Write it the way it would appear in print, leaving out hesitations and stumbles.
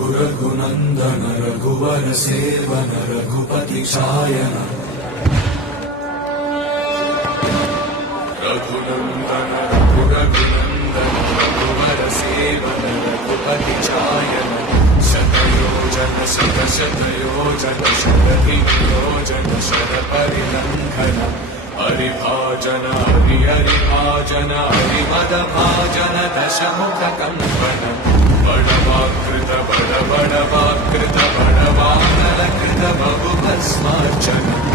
रघुनंदन रघुवर seven Raghupati छायन Raghunandan Raghunandan रघुवर seven Raghupati छायन शतयोजन शतशतयोजन शतधियोजन शतपरिलंघन हरिभाजन हरिभाजन हरिमदभाजन दशमुख कंपन बड़वाकृत बड़वानलकृत बहुभस्मार्चन